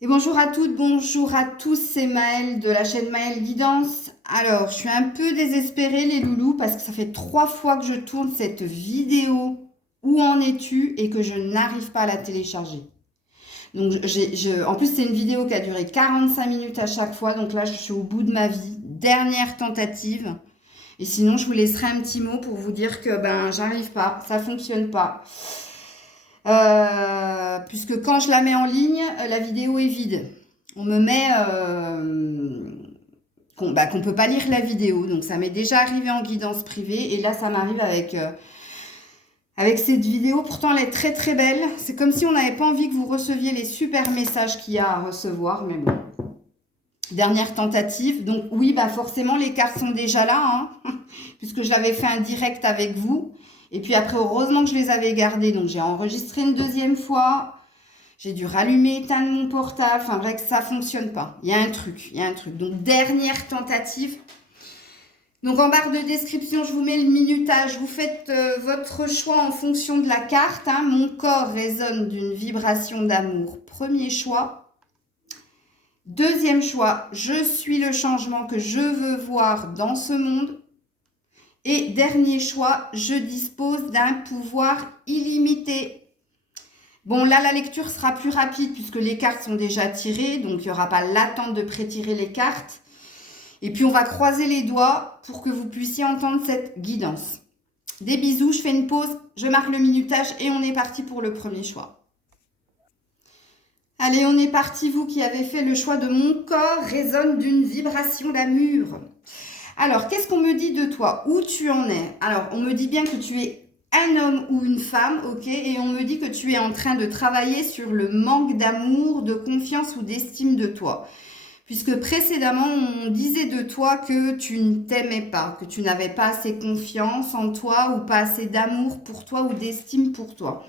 Et bonjour à toutes, bonjour à tous, c'est Maëlle de la chaîne Maëlle Guidance. Alors, je suis un peu désespérée les loulous parce que ça fait 3 fois que je tourne cette vidéo. Où en es-tu? Et que je n'arrive pas à la télécharger. Donc, en plus, c'est une vidéo qui a duré 45 minutes à chaque fois. Donc là, je suis au bout de ma vie. Dernière tentative. Et sinon, je vous laisserai un petit mot pour vous dire que j'arrive pas, ça fonctionne pas. Puisque quand je la mets en ligne, la vidéo est vide. On me met qu'on peut pas lire la vidéo. Donc ça m'est déjà arrivé en guidance privée et là ça m'arrive avec cette vidéo. Pourtant elle est très très belle. C'est comme si on n'avait pas envie que vous receviez les super messages qu'il y a à recevoir, mais bon. Dernière tentative. Donc oui, forcément les cartes sont déjà là, hein, puisque je l'avais fait un direct avec vous. Et puis après, heureusement que je les avais gardées. Donc j'ai enregistré une deuxième fois. J'ai dû rallumer, éteindre mon portable. Enfin bref, ça fonctionne pas. Il y a un truc, il y a un truc. Donc dernière tentative. Donc en barre de description, je vous mets le minutage. Vous faites votre choix en fonction de la carte, hein. Mon corps résonne d'une vibration d'amour. Premier choix. Deuxième choix, je suis le changement que je veux voir dans ce monde. Et dernier choix, je dispose d'un pouvoir illimité. Bon, là, la lecture sera plus rapide puisque les cartes sont déjà tirées, donc il n'y aura pas l'attente de pré-tirer les cartes. Et puis, on va croiser les doigts pour que vous puissiez entendre cette guidance. Des bisous, je fais une pause, je marque le minutage et on est parti pour le premier choix. Allez, on est parti, vous qui avez fait le choix de mon corps résonne d'une vibration d'amour. Alors, qu'est-ce qu'on me dit de toi? Où tu en es? Alors, on me dit bien que tu es un homme ou une femme, ok? Et on me dit que tu es en train de travailler sur le manque d'amour, de confiance ou d'estime de toi. Puisque précédemment, on disait de toi que tu ne t'aimais pas, que tu n'avais pas assez confiance en toi ou pas assez d'amour pour toi ou d'estime pour toi.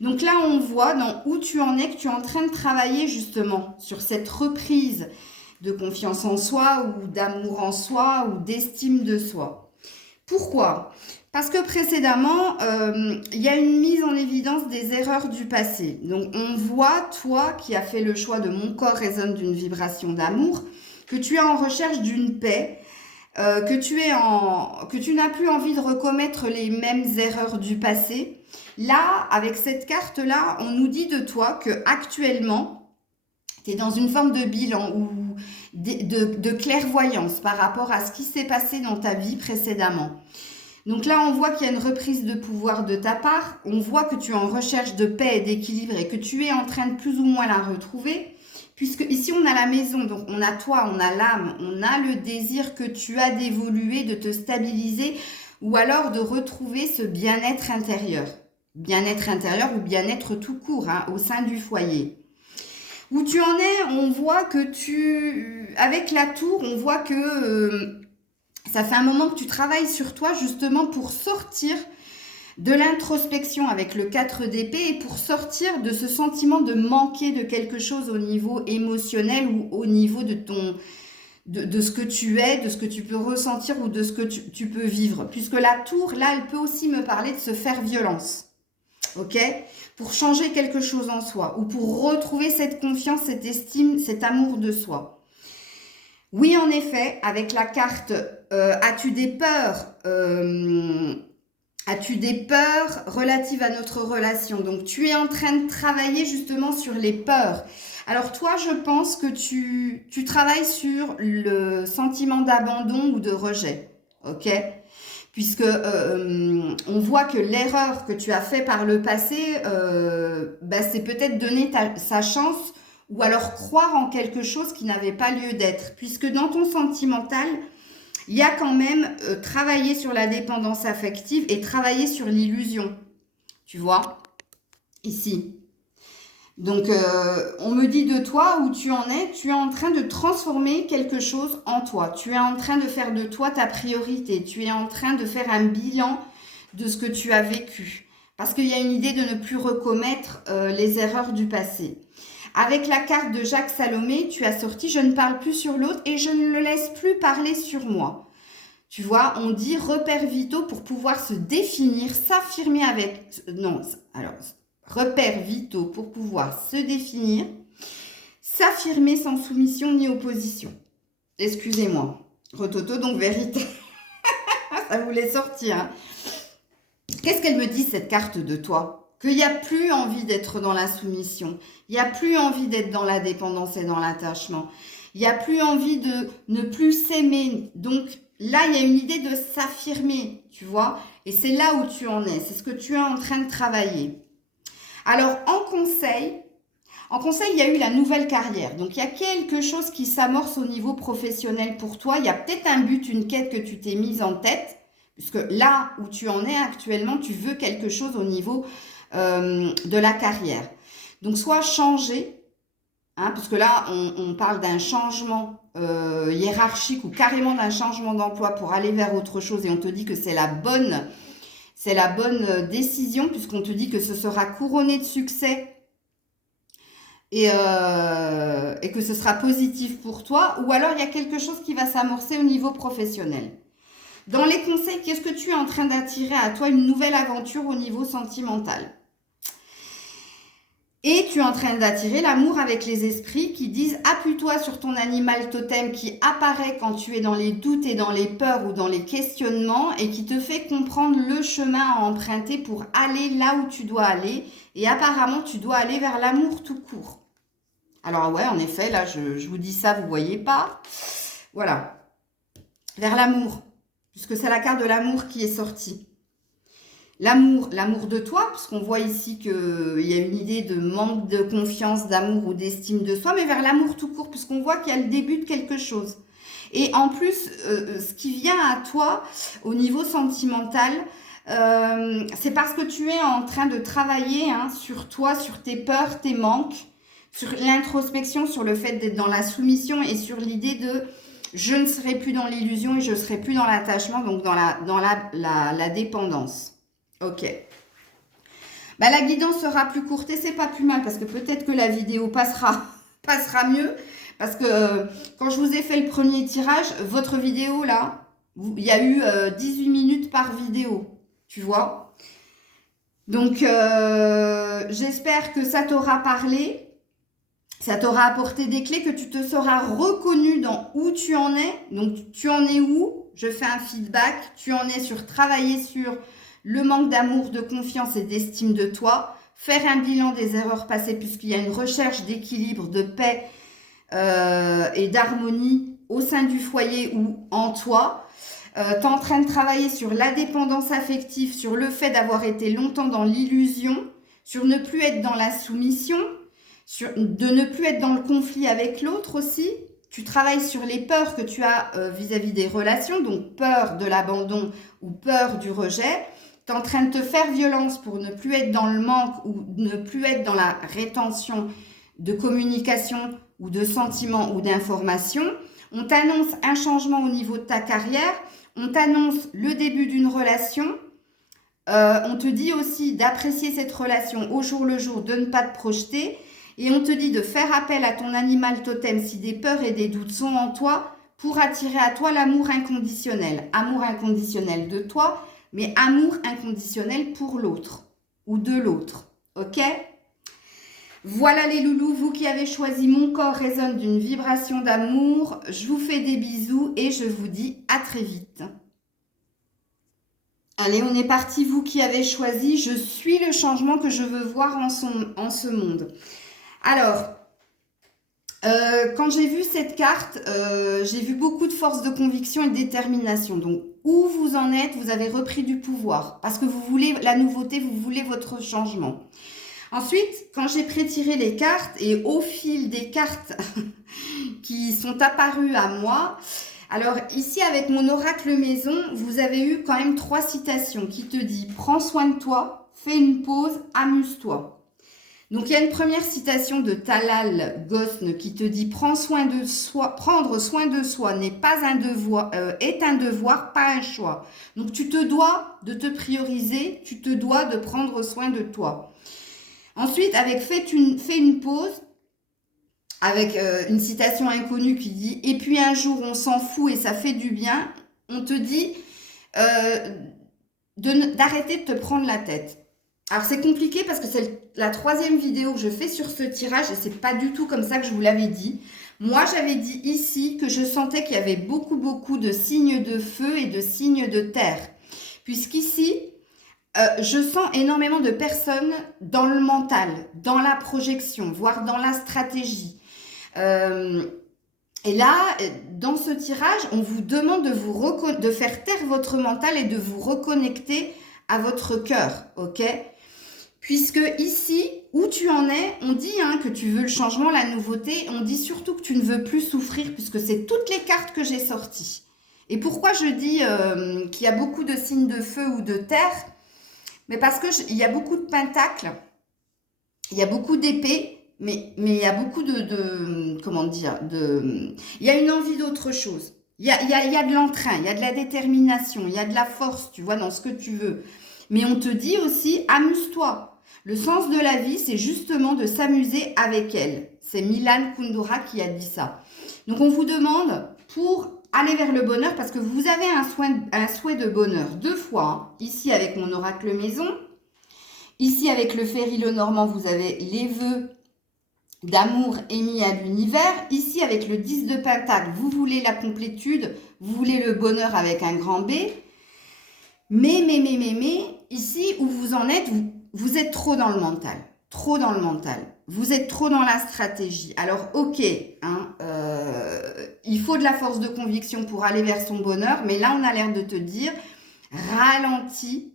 Donc là, on voit dans où tu en es que tu es en train de travailler justement sur cette reprise de confiance en soi ou d'amour en soi ou d'estime de soi. Pourquoi? Parce que précédemment, il y a une mise en évidence des erreurs du passé. Donc on voit, toi qui as fait le choix de mon corps résonne d'une vibration d'amour, que tu es en recherche d'une paix, que tu n'as plus envie de recommettre les mêmes erreurs du passé. Là, avec cette carte-là, on nous dit de toi que actuellement, tu es dans une forme de bilan ou de clairvoyance par rapport à ce qui s'est passé dans ta vie précédemment. Donc là, on voit qu'il y a une reprise de pouvoir de ta part. On voit que tu es en recherche de paix et d'équilibre et que tu es en train de plus ou moins la retrouver. Puisque ici, on a la maison, donc on a toi, on a l'âme, on a le désir que tu as d'évoluer, de te stabiliser ou alors de retrouver ce bien-être intérieur. Bien-être intérieur ou bien-être tout court, hein, au sein du foyer. Où tu en es, on voit que avec la tour, on voit que ça fait un moment que tu travailles sur toi justement pour sortir de l'introspection avec le 4 d'épée et pour sortir de ce sentiment de manquer de quelque chose au niveau émotionnel ou au niveau de ce que tu es, de ce que tu peux ressentir ou de ce que tu peux vivre. Puisque la tour, là, elle peut aussi me parler de se faire violence. Ok? Pour changer quelque chose en soi ou pour retrouver cette confiance, cette estime, cet amour de soi. Oui, en effet, avec la carte as-tu des peurs as-tu des peurs relatives à notre relation? Donc, tu es en train de travailler justement sur les peurs. Alors, toi, je pense que tu travailles sur le sentiment d'abandon ou de rejet. Ok? Puisque on voit que l'erreur que tu as fait par le passé, c'est peut-être donner sa chance ou alors croire en quelque chose qui n'avait pas lieu d'être. Puisque dans ton sentimental, il y a quand même travailler sur la dépendance affective et travailler sur l'illusion. Tu vois, ici. Donc, on me dit de toi où tu en es, tu es en train de transformer quelque chose en toi. Tu es en train de faire de toi ta priorité. Tu es en train de faire un bilan de ce que tu as vécu. Parce qu'il y a une idée de ne plus recommettre les erreurs du passé. Avec la carte de Jacques Salomé, tu as sorti « Je ne parle plus sur l'autre et je ne le laisse plus parler sur moi ». Tu vois, on dit repères vitaux pour pouvoir se définir, s'affirmer avec... Non, alors, repères vitaux pour pouvoir se définir, s'affirmer sans soumission ni opposition. Excusez-moi. Rototo, donc vérité. Ça voulait sortir. Hein. Qu'est-ce qu'elle me dit, cette carte de toi? Qu'il n'y a plus envie d'être dans la soumission. Il n'y a plus envie d'être dans la dépendance et dans l'attachement. Il n'y a plus envie de ne plus s'aimer. Donc là, il y a une idée de s'affirmer, tu vois. Et c'est là où tu en es. C'est ce que tu es en train de travailler. Alors, en conseil, il y a eu la nouvelle carrière. Donc, il y a quelque chose qui s'amorce au niveau professionnel pour toi. Il y a peut-être un but, une quête que tu t'es mise en tête. Puisque là où tu en es actuellement, tu veux quelque chose au niveau de la carrière. Donc, soit changer, hein, parce que là, on parle d'un changement hiérarchique ou carrément d'un changement d'emploi pour aller vers autre chose et on te dit que c'est la bonne décision puisqu'on te dit que ce sera couronné de succès et que ce sera positif pour toi, ou alors il y a quelque chose qui va s'amorcer au niveau professionnel. Dans les conseils, qu'est-ce que tu es en train d'attirer à toi? Une nouvelle aventure au niveau sentimental. Et tu es en train d'attirer l'amour avec les esprits qui disent « Appuie-toi sur ton animal totem qui apparaît quand tu es dans les doutes et dans les peurs ou dans les questionnements et qui te fait comprendre le chemin à emprunter pour aller là où tu dois aller. Et apparemment, tu dois aller vers l'amour tout court. » Alors ouais, en effet, là, je vous dis ça, vous ne voyez pas. Voilà. Vers l'amour, puisque c'est la carte de l'amour qui est sortie. L'amour de toi, puisqu'on voit ici qu'il y a une idée de manque de confiance, d'amour ou d'estime de soi, mais vers l'amour tout court, puisqu'on voit qu'il y a le début de quelque chose. Et en plus, ce qui vient à toi au niveau sentimental, c'est parce que tu es en train de travailler sur toi, sur tes peurs, tes manques, sur l'introspection, sur le fait d'être dans la soumission et sur l'idée de je ne serai plus dans l'illusion et je ne serai plus dans l'attachement, donc dans la dépendance. Ok. Bah, la guidance sera plus courte et c'est pas plus mal parce que peut-être que la vidéo passera mieux. Parce que quand je vous ai fait le premier tirage, votre vidéo là, il y a eu 18 minutes par vidéo. Tu vois? Donc, j'espère que ça t'aura parlé. Ça t'aura apporté des clés, que tu te seras reconnu dans où tu en es. Donc, tu en es où? Je fais un feedback. Tu en es sur travailler sur le manque d'amour, de confiance et d'estime de toi. Faire un bilan des erreurs passées puisqu'il y a une recherche d'équilibre, de paix et d'harmonie au sein du foyer ou en toi. Tu es en train de travailler sur la dépendance affective, sur le fait d'avoir été longtemps dans l'illusion, sur ne plus être dans la soumission, de ne plus être dans le conflit avec l'autre aussi. Tu travailles sur les peurs que tu as vis-à-vis des relations, donc peur de l'abandon ou peur du rejet. Tu es en train de te faire violence pour ne plus être dans le manque ou ne plus être dans la rétention de communication ou de sentiments ou d'informations. On t'annonce un changement au niveau de ta carrière. On t'annonce le début d'une relation. On te dit aussi d'apprécier cette relation au jour le jour, de ne pas te projeter. Et on te dit de faire appel à ton animal totem si des peurs et des doutes sont en toi pour attirer à toi l'amour inconditionnel. Amour inconditionnel de toi, mais amour inconditionnel pour l'autre ou de l'autre. Ok? Voilà les loulous, vous qui avez choisi Mon corps résonne d'une vibration d'amour. Je vous fais des bisous et je vous dis à très vite. Allez, on est parti, vous qui avez choisi. Je suis le changement que je veux voir en ce monde. Alors, quand j'ai vu cette carte, j'ai vu beaucoup de force de conviction et de détermination. Donc, où vous en êtes, vous avez repris du pouvoir parce que vous voulez la nouveauté, vous voulez votre changement. Ensuite, quand j'ai prétiré les cartes et au fil des cartes qui sont apparues à moi, alors ici avec mon oracle maison, vous avez eu quand même 3 citations qui te disent « Prends soin de toi, fais une pause, amuse-toi ». Donc, il y a une première citation de Talal Gosn qui te dit « Prendre soin de soi n'est pas un devoir, est un devoir, pas un choix. » Donc, tu te dois de te prioriser, tu te dois de prendre soin de toi. Ensuite, avec « Fais une pause », avec une citation inconnue qui dit « Et puis un jour, on s'en fout et ça fait du bien », on te dit d'arrêter de te prendre la tête. Alors c'est compliqué parce que c'est la troisième vidéo que je fais sur ce tirage et c'est pas du tout comme ça que je vous l'avais dit. Moi j'avais dit ici que je sentais qu'il y avait beaucoup de signes de feu et de signes de terre. Puisqu'ici, je sens énormément de personnes dans le mental, dans la projection, voire dans la stratégie. Euh, et là, dans ce tirage, on vous demande de faire taire votre mental et de vous reconnecter à votre cœur, ok? Puisque ici, où tu en es, on dit que tu veux le changement, la nouveauté, on dit surtout que tu ne veux plus souffrir, puisque c'est toutes les cartes que j'ai sorties. Et pourquoi je dis qu'il y a beaucoup de signes de feu ou de terre? Mais parce qu'il y a beaucoup de pentacles, il y a beaucoup d'épées, mais il y a beaucoup comment dire, il y a une envie d'autre chose. Il y a de l'entrain, il y a de la détermination, il y a de la force, tu vois, dans ce que tu veux. Mais on te dit aussi, amuse-toi. Le sens de la vie, c'est justement de s'amuser avec elle. C'est Milan Kundera qui a dit ça. Donc on vous demande, pour aller vers le bonheur, parce que vous avez un souhait de bonheur deux fois, ici avec mon oracle maison, ici avec le Féry Lenormand, vous avez les vœux d'amour émis à l'univers. Ici, avec le 10 de Pentacle, vous voulez la complétude, vous voulez le bonheur avec un grand B. Mais, ici où vous en êtes, vous êtes trop dans le mental. Trop dans le mental. Vous êtes trop dans la stratégie. Alors, ok, il faut de la force de conviction pour aller vers son bonheur, mais là, on a l'air de te dire, ralentis,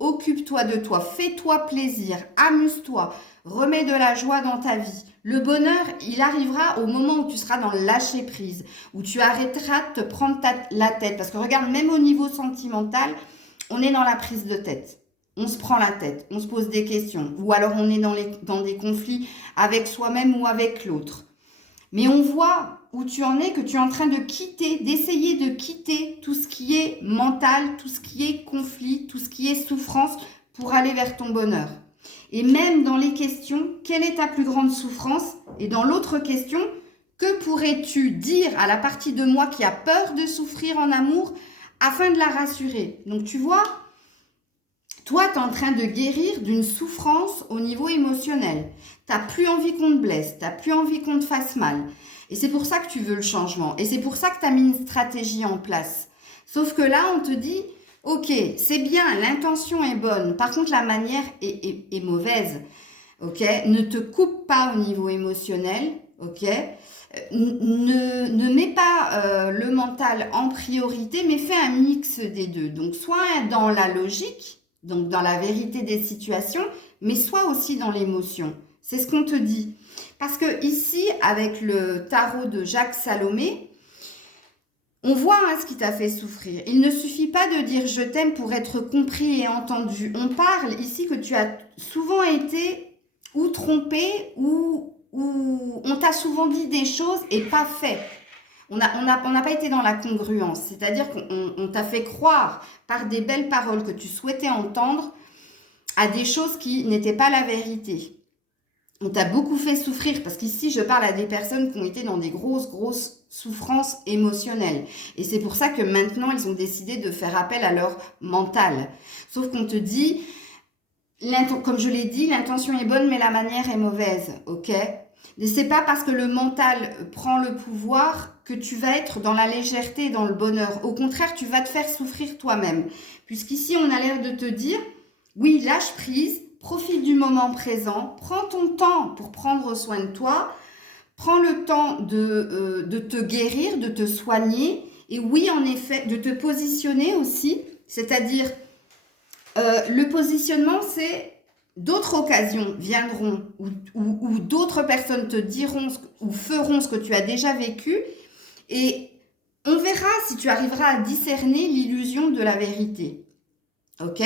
occupe-toi de toi, fais-toi plaisir, amuse-toi, remets de la joie dans ta vie. Le bonheur, il arrivera au moment où tu seras dans le lâcher prise, où tu arrêteras de te prendre la tête. Parce que regarde, même au niveau sentimental, on est dans la prise de tête. On se prend la tête, on se pose des questions. Ou alors on est dans des conflits avec soi-même ou avec l'autre. Mais on voit où tu en es, que tu es en train de quitter, d'essayer de quitter tout ce qui est mental, tout ce qui est conflit, tout ce qui est souffrance pour aller vers ton bonheur. Et même dans les questions, quelle est ta plus grande souffrance? Et dans l'autre question, que pourrais-tu dire à la partie de moi qui a peur de souffrir en amour afin de la rassurer? Donc tu vois, toi, tu es en train de guérir d'une souffrance au niveau émotionnel. Tu n'as plus envie qu'on te blesse, tu n'as plus envie qu'on te fasse mal. Et c'est pour ça que tu veux le changement. Et c'est pour ça que tu as mis une stratégie en place. Sauf que là, on te dit, ok, c'est bien, l'intention est bonne. Par contre, la manière est mauvaise. Ok, ne te coupe pas au niveau émotionnel. Ok, ne mets pas le mental en priorité, mais fais un mix des deux. Donc, soit dans la logique, donc dans la vérité des situations, mais soit aussi dans l'émotion. C'est ce qu'on te dit. Parce que ici, avec le tarot de Jacques Salomé, on voit ce qui t'a fait souffrir. Il ne suffit pas de dire je t'aime pour être compris et entendu. On parle ici que tu as souvent été ou trompé ou on t'a souvent dit des choses et pas fait. On n'a pas été dans la congruence. C'est-à-dire qu'on t'a fait croire par des belles paroles que tu souhaitais entendre à des choses qui n'étaient pas la vérité. On t'a beaucoup fait souffrir parce qu'ici, je parle à des personnes qui ont été dans des grosses souffrances émotionnelles. Et c'est pour ça que maintenant, ils ont décidé de faire appel à leur mental. Sauf qu'on te dit, comme je l'ai dit, l'intention est bonne, mais la manière est mauvaise, ok? Et c'est pas parce que le mental prend le pouvoir que tu vas être dans la légèreté et dans le bonheur. Au contraire, tu vas te faire souffrir toi-même. Puisqu'ici, on a l'air de te dire, oui, lâche prise, profite du moment présent, prends ton temps pour prendre soin de toi, prends le temps de te guérir, de te soigner, et oui, en effet, de te positionner aussi, c'est-à-dire, le positionnement, c'est d'autres occasions viendront où d'autres personnes te diront ou feront ce que tu as déjà vécu, et on verra si tu arriveras à discerner l'illusion de la vérité. Ok?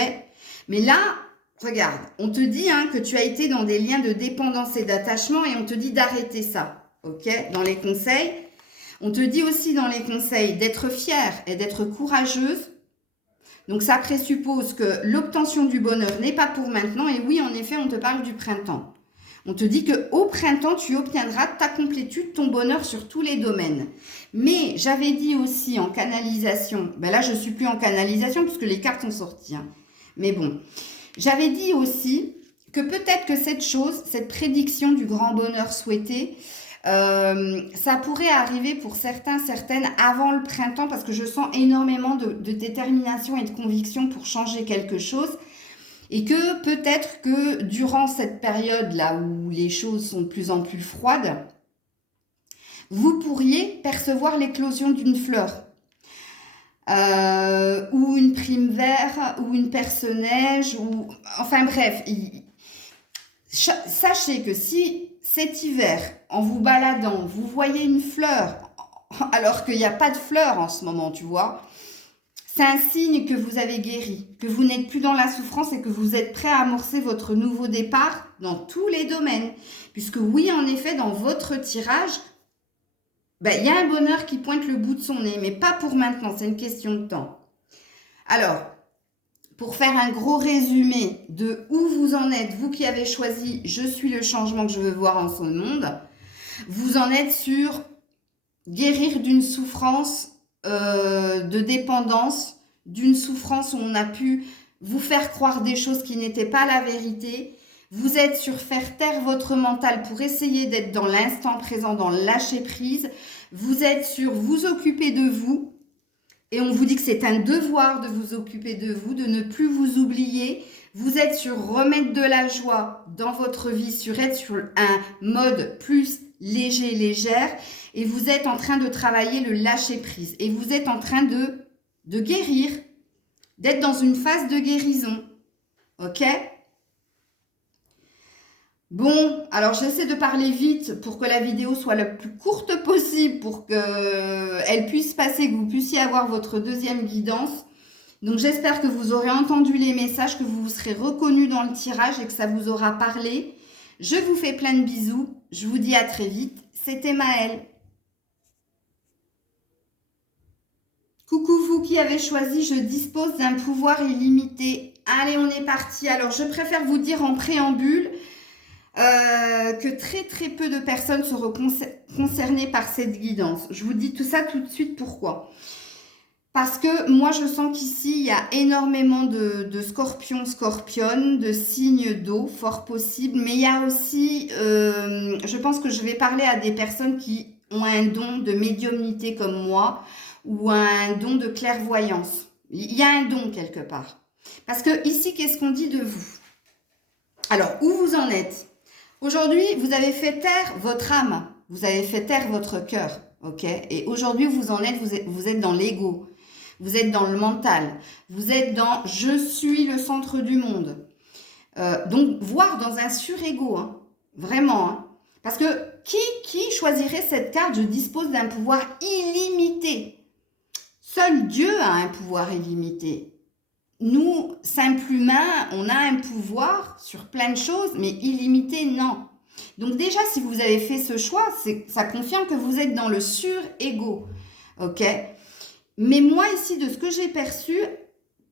Mais là, regarde, on te dit que tu as été dans des liens de dépendance et d'attachement et on te dit d'arrêter ça. Ok? Dans les conseils. On te dit aussi dans les conseils d'être fière et d'être courageuse. Donc ça présuppose que l'obtention du bonheur n'est pas pour maintenant. Et oui, en effet, on te parle du printemps. On te dit qu'au printemps, tu obtiendras ta complétude, ton bonheur sur tous les domaines. Mais j'avais dit aussi en canalisation, ben là je ne suis plus en canalisation puisque les cartes sont sorties. Mais bon, J'avais dit aussi que peut-être que cette chose, cette prédiction du grand bonheur souhaité, ça pourrait arriver pour certains, certaines avant le printemps parce que je sens énormément de détermination et de conviction pour changer quelque chose et que peut-être que durant cette période-là où les choses sont de plus en plus froides, vous pourriez percevoir l'éclosion d'une fleur. Ou une prime vert, ou une perce-neige, ou enfin bref, sachez que si cet hiver, en vous baladant, vous voyez une fleur, alors qu'il n'y a pas de fleurs en ce moment, tu vois, c'est un signe que vous avez guéri, que vous n'êtes plus dans la souffrance et que vous êtes prêt à amorcer votre nouveau départ dans tous les domaines. Puisque oui, en effet, dans votre tirage, il y a un bonheur qui pointe le bout de son nez, mais pas pour maintenant, c'est une question de temps. Alors, pour faire un gros résumé de où vous en êtes, vous qui avez choisi « Je suis le changement que je veux voir en ce monde », vous en êtes sur guérir d'une souffrance de dépendance, d'une souffrance où on a pu vous faire croire des choses qui n'étaient pas la vérité. Vous êtes sur faire taire votre mental pour essayer d'être dans l'instant présent, dans le lâcher prise. Vous êtes sur vous occuper de vous. Et on vous dit que c'est un devoir de vous occuper de vous, de ne plus vous oublier. Vous êtes sur remettre de la joie dans votre vie, sur être sur un mode plus léger, légère. Et vous êtes en train de travailler le lâcher prise. Et vous êtes en train de guérir, d'être dans une phase de guérison. Ok ? Bon, alors j'essaie de parler vite pour que la vidéo soit la plus courte possible, pour qu'elle puisse passer, que vous puissiez avoir votre deuxième guidance. Donc j'espère que vous aurez entendu les messages, que vous vous serez reconnus dans le tirage et que ça vous aura parlé. Je vous fais plein de bisous, je vous dis à très vite. C'était Maëlle. Coucou vous qui avez choisi, je dispose d'un pouvoir illimité. Allez, on est parti. Alors je préfère vous dire en préambule que très peu de personnes seront concernées par cette guidance. Je vous dis tout ça tout de suite, pourquoi? Parce que moi je sens qu'ici il y a énormément de scorpions, scorpionnes, de signes d'eau, fort possible, mais il y a aussi, je pense que je vais parler à des personnes qui ont un don de médiumnité comme moi, ou un don de clairvoyance. Il y a un don quelque part. Parce que ici, qu'est-ce qu'on dit de vous? Alors, où vous en êtes? Aujourd'hui, vous avez fait taire votre âme, vous avez fait taire votre cœur, ok? Et aujourd'hui, vous en êtes, vous êtes dans l'ego, vous êtes dans le mental, vous êtes dans « je suis le centre du monde ». Donc, voire dans un surego, hein, vraiment. Hein. Parce que qui choisirait cette carte? Je dispose d'un pouvoir illimité. Seul Dieu a un pouvoir illimité. Nous, simples humains, on a un pouvoir sur plein de choses, mais illimité, non. Donc déjà, si vous avez fait ce choix, ça confirme que vous êtes dans le sur-ego. Ok? Mais moi, ici, de ce que j'ai perçu,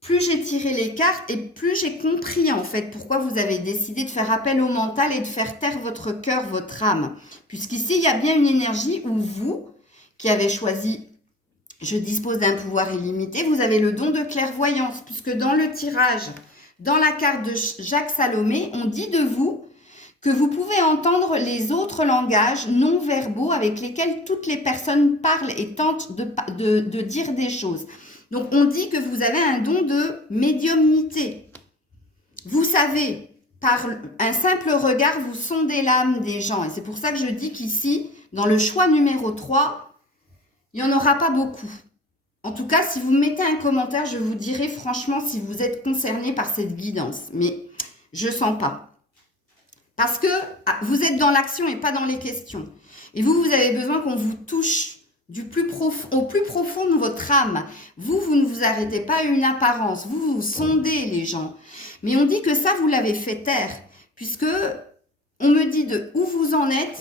plus j'ai tiré les cartes et plus j'ai compris, en fait, pourquoi vous avez décidé de faire appel au mental et de faire taire votre cœur, votre âme. Puisqu'ici, il y a bien une énergie où vous, qui avez choisi... Je dispose d'un pouvoir illimité. Vous avez le don de clairvoyance, puisque dans le tirage, dans la carte de Jacques Salomé, on dit de vous que vous pouvez entendre les autres langages non verbaux avec lesquels toutes les personnes parlent et tentent de dire des choses. Donc, on dit que vous avez un don de médiumnité. Vous savez, par un simple regard, vous sondez l'âme des gens. Et c'est pour ça que je dis qu'ici, dans le choix numéro 3, il n'y en aura pas beaucoup. En tout cas, si vous mettez un commentaire, je vous dirai franchement si vous êtes concerné par cette guidance. Mais je ne sens pas. Parce que vous êtes dans l'action et pas dans les questions. Et vous avez besoin qu'on vous touche au plus profond de votre âme. Vous ne vous arrêtez pas à une apparence. Vous sondez les gens. Mais on dit que ça, vous l'avez fait taire. Puisque on me dit de où vous en êtes.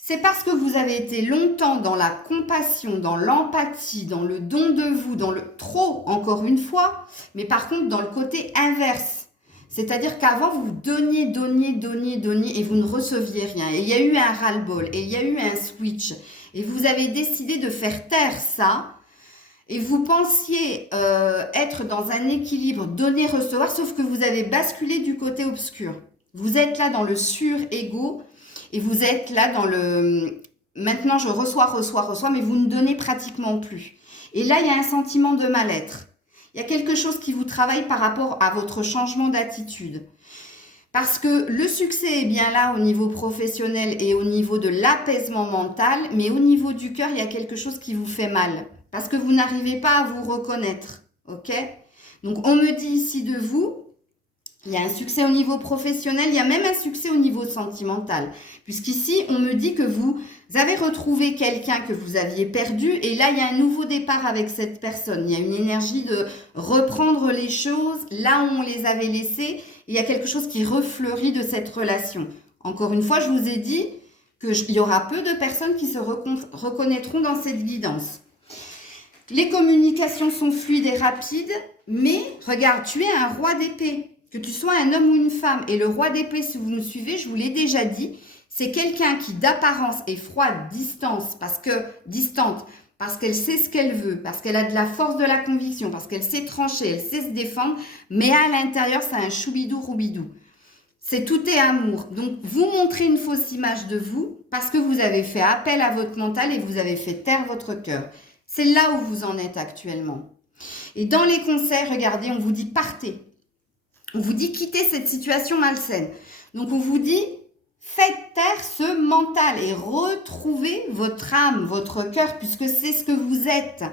C'est parce que vous avez été longtemps dans la compassion, dans l'empathie, dans le don de vous, dans le trop, encore une fois, mais par contre dans le côté inverse. C'est-à-dire qu'avant, vous donniez et vous ne receviez rien. Et il y a eu un ras-le-bol, et il y a eu un switch. Et vous avez décidé de faire taire ça. et vous pensiez être dans un équilibre donner-recevoir, sauf que vous avez basculé du côté obscur. Vous êtes là dans le sur-ego et vous êtes là dans le maintenant je reçois, mais vous ne donnez pratiquement plus. Et là, il y a un sentiment de mal-être. Il y a quelque chose qui vous travaille par rapport à votre changement d'attitude. Parce que le succès est bien là au niveau professionnel et au niveau de l'apaisement mental, mais au niveau du cœur, il y a quelque chose qui vous fait mal. Parce que vous n'arrivez pas à vous reconnaître, ok? Donc, on me dit ici de vous, il y a un succès au niveau professionnel, il y a même un succès au niveau sentimental. Puisqu'ici, on me dit que vous avez retrouvé quelqu'un que vous aviez perdu et là, il y a un nouveau départ avec cette personne. Il y a une énergie de reprendre les choses là où on les avait laissées. Il y a quelque chose qui refleurit de cette relation. Encore une fois, je vous ai dit qu'il y aura peu de personnes qui se reconnaîtront dans cette guidance. Les communications sont fluides et rapides, mais regarde, tu es un roi d'épée. Que tu sois un homme ou une femme, et le roi d'épée, si vous me suivez, je vous l'ai déjà dit, c'est quelqu'un qui d'apparence est froide, distante, parce qu'elle sait ce qu'elle veut, parce qu'elle a de la force de la conviction, parce qu'elle sait trancher, elle sait se défendre, mais à l'intérieur, c'est un choubidou-roubidou. C'est tout est amour. Donc, vous montrez une fausse image de vous parce que vous avez fait appel à votre mental et vous avez fait taire votre cœur. C'est là où vous en êtes actuellement. Et dans les conseils, regardez, on vous dit partez. On vous dit quittez cette situation malsaine. Donc, on vous dit faites taire ce mental et retrouvez votre âme, votre cœur, puisque c'est ce que vous êtes.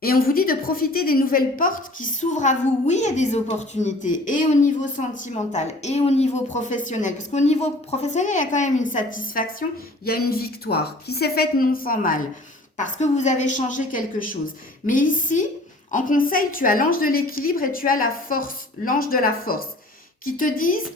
Et on vous dit de profiter des nouvelles portes qui s'ouvrent à vous. Oui, il y a des opportunités, et au niveau sentimental, et au niveau professionnel. Parce qu'au niveau professionnel, il y a quand même une satisfaction, il y a une victoire qui s'est faite non sans mal, parce que vous avez changé quelque chose. Mais ici, en conseil, tu as l'ange de l'équilibre et tu as la force, l'ange de la force, qui te disent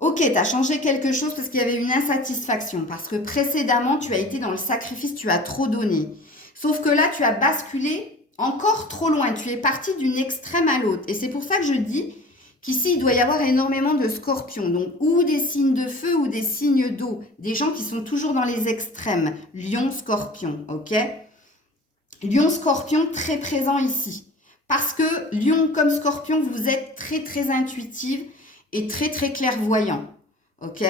ok, tu as changé quelque chose parce qu'il y avait une insatisfaction, parce que précédemment, tu as été dans le sacrifice, tu as trop donné. Sauf que là, tu as basculé encore trop loin, tu es parti d'une extrême à l'autre. Et c'est pour ça que je dis qu'ici, il doit y avoir énormément de scorpions, donc ou des signes de feu ou des signes d'eau, des gens qui sont toujours dans les extrêmes, lion, scorpion, ok? Lion, scorpion, très présent ici. Parce que lion comme scorpion, vous êtes très, très intuitive et très, très clairvoyant. Ok?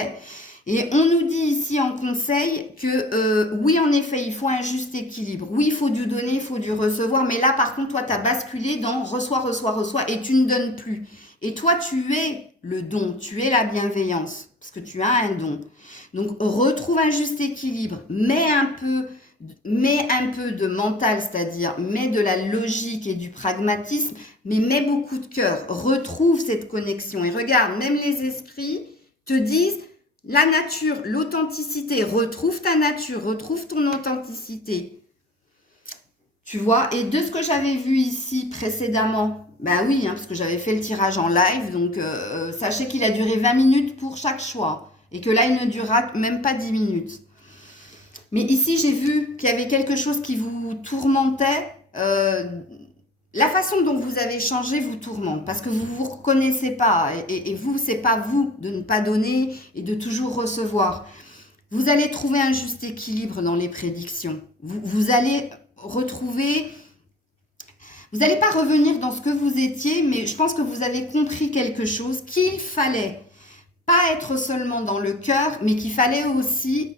Et on nous dit ici en conseil que oui, en effet, il faut un juste équilibre. Oui, il faut du donner, il faut du recevoir. Mais là, par contre, toi, tu as basculé dans reçois et tu ne donnes plus. Et toi, tu es le don, tu es la bienveillance parce que tu as un don. Donc, retrouve un juste équilibre. Mets un peu de mental, c'est-à-dire mets de la logique et du pragmatisme, mais mets beaucoup de cœur. Retrouve cette connexion. Et regarde, même les esprits te disent la nature, l'authenticité. Retrouve ta nature, retrouve ton authenticité. Tu vois, et de ce que j'avais vu ici précédemment, ben oui, parce que j'avais fait le tirage en live, donc sachez qu'il a duré 20 minutes pour chaque choix. Et que là, il ne durera même pas 10 minutes. Mais ici, j'ai vu qu'il y avait quelque chose qui vous tourmentait. La façon dont vous avez changé vous tourmente parce que vous ne vous reconnaissez pas. Et vous, ce n'est pas vous de ne pas donner et de toujours recevoir. Vous allez trouver un juste équilibre dans les prédictions. Vous allez retrouver... Vous n'allez pas revenir dans ce que vous étiez, mais je pense que vous avez compris quelque chose, qu'il fallait pas être seulement dans le cœur, mais qu'il fallait aussi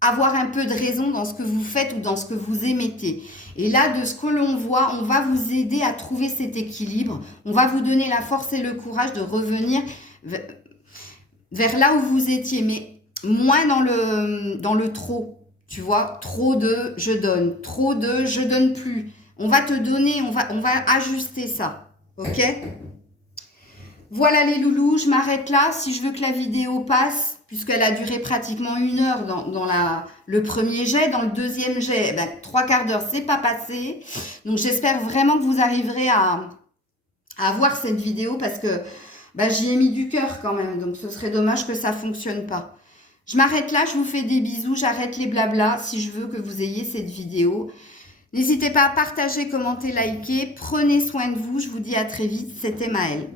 avoir un peu de raison dans ce que vous faites ou dans ce que vous émettez. Et là, de ce que l'on voit, on va vous aider à trouver cet équilibre. On va vous donner la force et le courage de revenir vers là où vous étiez, mais moins dans le trop. Tu vois, trop de je donne, trop de je donne plus. On va te donner, on va ajuster ça. Ok ? Voilà les loulous, je m'arrête là. Si je veux que la vidéo passe, puisqu'elle a duré pratiquement 1 heure dans le premier jet, dans le deuxième jet, 3/4 d'heure, c'est pas passé. Donc j'espère vraiment que vous arriverez à voir cette vidéo parce que j'y ai mis du cœur quand même. Donc ce serait dommage que ça fonctionne pas. Je m'arrête là, je vous fais des bisous, j'arrête les blablas si je veux que vous ayez cette vidéo. N'hésitez pas à partager, commenter, liker. Prenez soin de vous, je vous dis à très vite. C'était Maëlle.